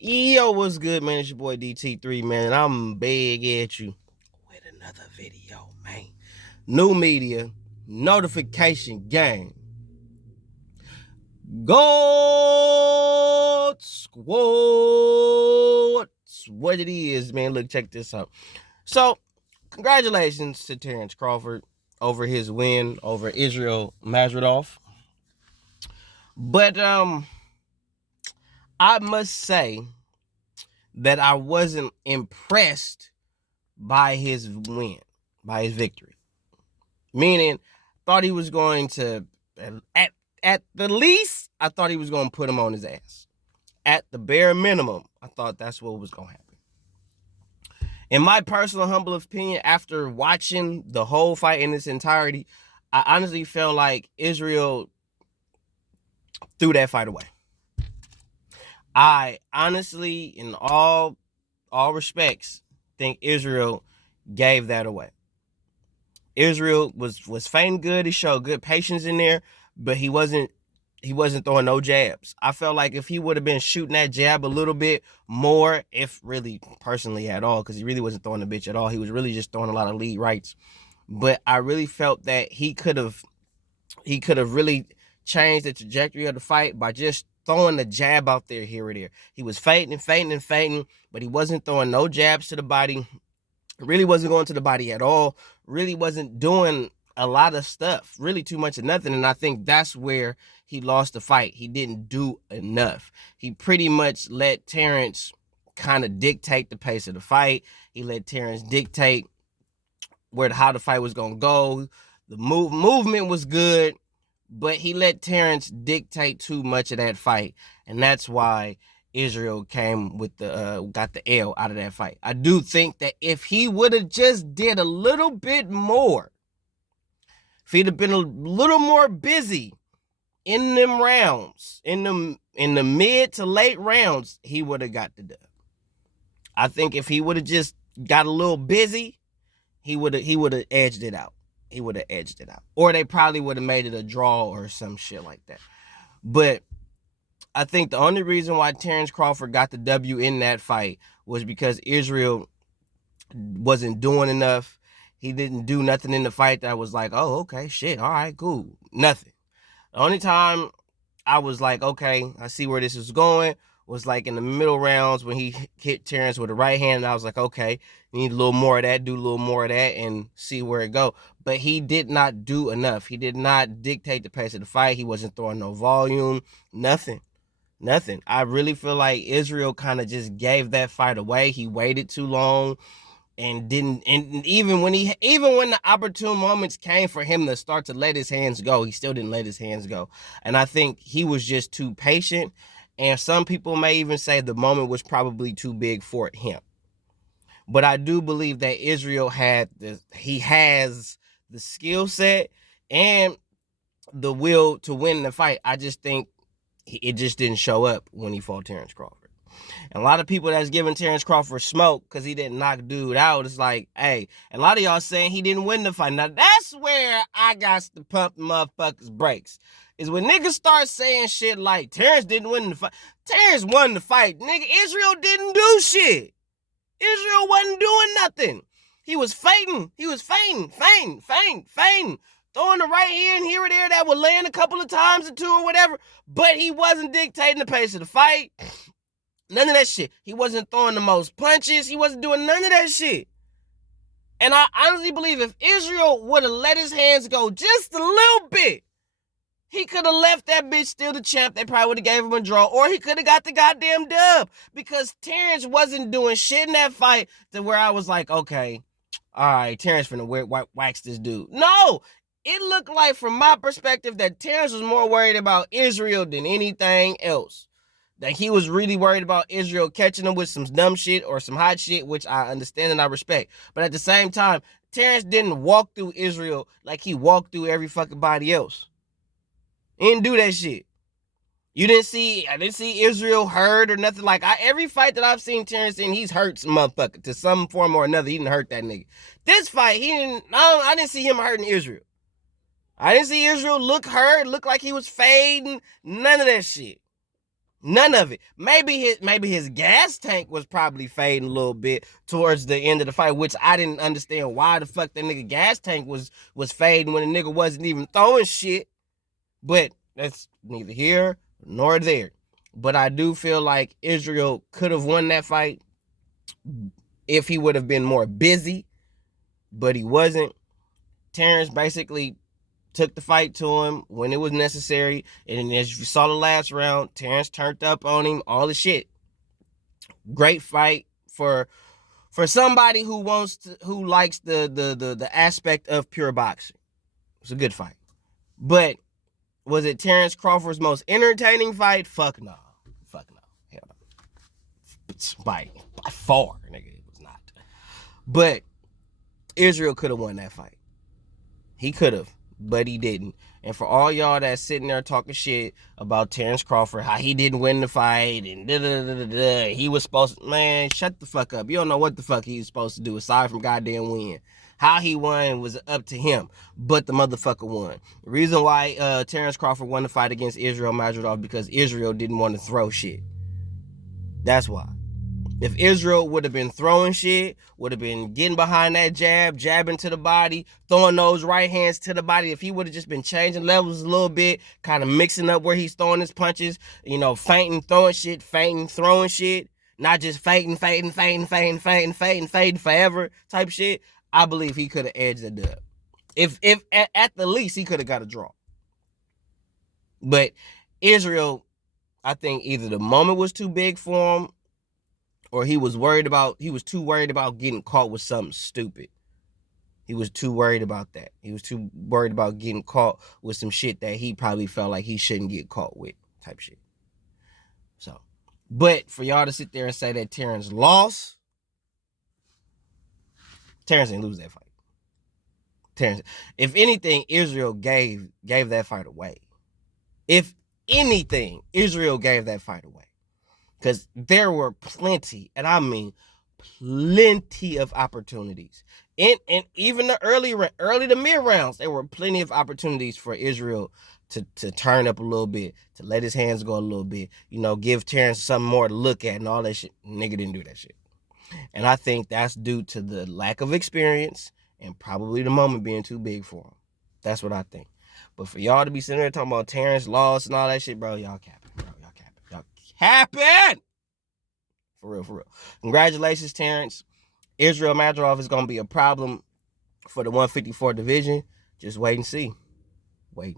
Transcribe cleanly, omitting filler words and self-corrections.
Yo, what's good, man? It's your boy DT3, man, and I'm big at you with another video, man. New media, notification gang. Gold Squad. What it is, man. Look, check this out. So, congratulations to Terrence Crawford over his win over Israil Madrimov. But I must say that I wasn't impressed by his win, by his victory. Meaning, thought he was going to, at the least, I thought he was going to put him on his ass. At the bare minimum, I thought that's what was going to happen. In my personal humble opinion, after watching the whole fight in its entirety, I honestly felt like Israil threw that fight away. I honestly, in all respects, think Israil gave that away. Israil was feigning good. He showed good patience in there, but he wasn't throwing no jabs. I felt like if he would have been shooting that jab a little bit more, if really personally at all, because he really wasn't throwing the bitch at all. He was really just throwing a lot of lead rights. But I really felt that he could have really changed the trajectory of the fight by just throwing the jab out there here or there. He was feinting, but he wasn't throwing no jabs to the body. Really wasn't going to the body at all. Really wasn't doing a lot of stuff. Really too much of nothing. And I think that's where he lost the fight. He didn't do enough. He pretty much let Terrence kind of dictate the pace of the fight. He let Terrence dictate how the fight was going to go. The movement was good, but he let Terrence dictate too much of that fight. And that's why Israil came with got the L out of that fight. I do think that if he would have just did a little bit more, if he'd have been a little more busy in them rounds, in the mid to late rounds, he would have got the dub. I think if he would have just got a little busy, he would have edged it out. He would have edged it out. Or they probably would have made it a draw or some shit like that. But I think the only reason why Terrence Crawford got the W in that fight was because Israil wasn't doing enough. He didn't do nothing in the fight that was like, oh, okay, shit, all right, cool. Nothing. The only time I was like, okay, I see where this is going, was like in the middle rounds when he hit Terrence with the right hand. And I was like, okay, you need a little more of that, do a little more of that, and see where it go. But he did not do enough. He did not dictate the pace of the fight. He wasn't throwing no volume, nothing. I really feel like Israil kind of just gave that fight away. He waited too long and didn't. And even when the opportune moments came for him to start to let his hands go, he still didn't let his hands go. And I think he was just too patient. And some people may even say the moment was probably too big for him. But I do believe that Israil has the skill set and the will to win the fight. I just think it just didn't show up when he fought Terrence Crawford. And a lot of people that's giving Terrence Crawford smoke because he didn't knock dude out, it's like, hey, a lot of y'all saying he didn't win the fight. Now, that's where I got to pump motherfuckers' brakes. Is when niggas start saying shit like, Terrence didn't win the fight. Terrence won the fight. Nigga, Israil didn't do shit. Israil wasn't doing nothing. He was fainting. Throwing the right hand here or there that would land a couple of times or two or whatever. But he wasn't dictating the pace of the fight. None of that shit. He wasn't throwing the most punches. He wasn't doing none of that shit. And I honestly believe if Israil would have let his hands go just a little bit, he could have left that bitch still the champ. They probably would have gave him a draw. Or he could have got the goddamn dub. Because Terrence wasn't doing shit in that fight to where I was like, okay, all right, Terrence finna wax this dude. No! It looked like, from my perspective, that Terrence was more worried about Israil than anything else. That he was really worried about Israil catching him with some dumb shit or some hot shit, which I understand and I respect. But at the same time, Terrence didn't walk through Israil like he walked through every fucking body else. He didn't do that shit. I didn't see Israil hurt or nothing. Like, every fight that I've seen Terrence in, he's hurt some motherfucker to some form or another. He didn't hurt that nigga. This fight, I didn't see him hurting Israil. I didn't see Israil look hurt, look like he was fading. None of that shit. None of it. Maybe his gas tank was probably fading a little bit towards the end of the fight, which I didn't understand why the fuck that nigga gas tank was fading when the nigga wasn't even throwing shit. But that's neither here nor there. But I do feel like Israil could have won that fight if he would have been more busy, but he wasn't. Terrence basically took the fight to him when it was necessary. And as you saw the last round, Terrence turned up on him, all the shit. Great fight for somebody who likes the aspect of pure boxing. It's a good fight. But was it Terrence Crawford's most entertaining fight? Fuck no. Fuck no. Hell no. By far, nigga, it was not. But Israil could have won that fight. He could have, but he didn't. And for all y'all that's sitting there talking shit about Terrence Crawford, how he didn't win the fight, and he was supposed to, man, shut the fuck up. You don't know what the fuck he was supposed to do aside from goddamn win. How he won was up to him, but the motherfucker won. The reason why Terrence Crawford won the fight against Israil Madrimov because Israil didn't want to throw shit. That's why. If Israil would have been throwing shit, would have been getting behind that jab, jabbing to the body, throwing those right hands to the body, if he would have just been changing levels a little bit, kind of mixing up where he's throwing his punches, feinting, throwing shit, feinting, throwing shit, not just fading forever type shit, I believe he could have edged the dub. If at the least he could have got a draw. But Israil, I think either the moment was too big for him, or he was too worried about getting caught with something stupid. He was too worried about that. He was too worried about getting caught with some shit that he probably felt like he shouldn't get caught with, type shit. So, but for y'all to sit there and say that Terrence lost, Terrence didn't lose that fight. Terrence, if anything, Israil gave that fight away. If anything, Israil gave that fight away. Because there were plenty, and I mean plenty of opportunities. And even the early to mid rounds, there were plenty of opportunities for Israil to turn up a little bit, to let his hands go a little bit, give Terrence something more to look at and all that shit. Nigga didn't do that shit. And I think that's due to the lack of experience and probably the moment being too big for him. That's what I think. But for y'all to be sitting there talking about Terrence lost and all that shit, bro, y'all capping, bro. Y'all capping. For real. Congratulations, Terrence. Israil Madrimov is going to be a problem for the 154 division. Just wait and see. One.